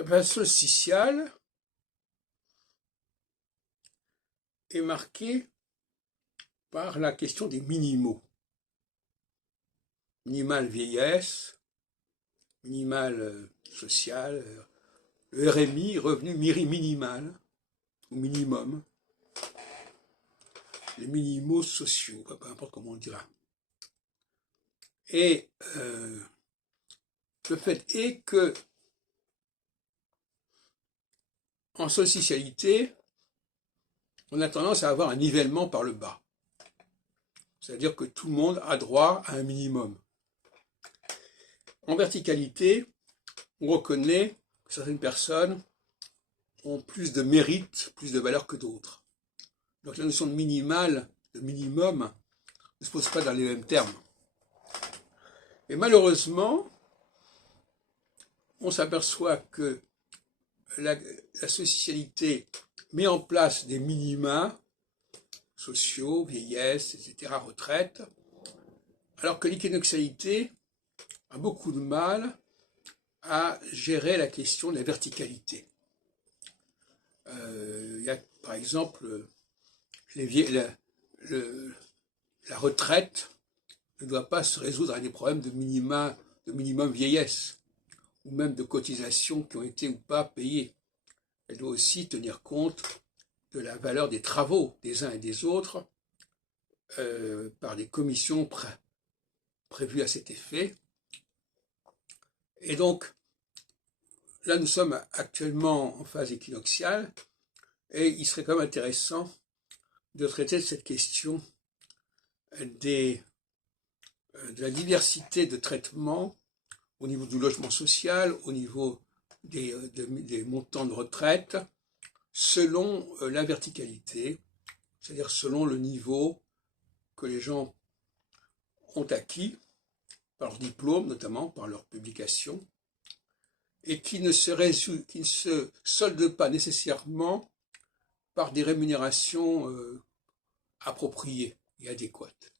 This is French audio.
La base sociale est marquée par la question des minimaux. Minimal vieillesse, minimal social, le RMI, revenu minimal, ou minimum, les minimaux sociaux, peu importe comment on le dira. Et le fait est que en socialité, on a tendance à avoir un nivellement par le bas. C'est-à-dire que tout le monde a droit à un minimum. En verticalité, on reconnaît que certaines personnes ont plus de mérite, plus de valeur que d'autres. Donc la notion de minimal, de minimum, ne se pose pas dans les mêmes termes. Et malheureusement, on s'aperçoit que la socialité met en place des minima sociaux, vieillesse, etc., retraite, alors que l'équinoxialité a beaucoup de mal à gérer la question de la verticalité. Il y a par exemple la retraite ne doit pas se résoudre à des problèmes de minimum vieillesse, ou même de cotisations qui ont été ou pas payées. Elle doit aussi tenir compte de la valeur des travaux des uns et des autres par des commissions prévues à cet effet. Et donc, là nous sommes actuellement en phase équinoxiale et il serait quand même intéressant de traiter cette question de la diversité de traitements au niveau du logement social, au niveau des montants de retraite, selon la verticalité, c'est-à-dire selon le niveau que les gens ont acquis par leur diplôme, notamment par leur publication, et qui ne se solde pas nécessairement par des rémunérations appropriées et adéquates.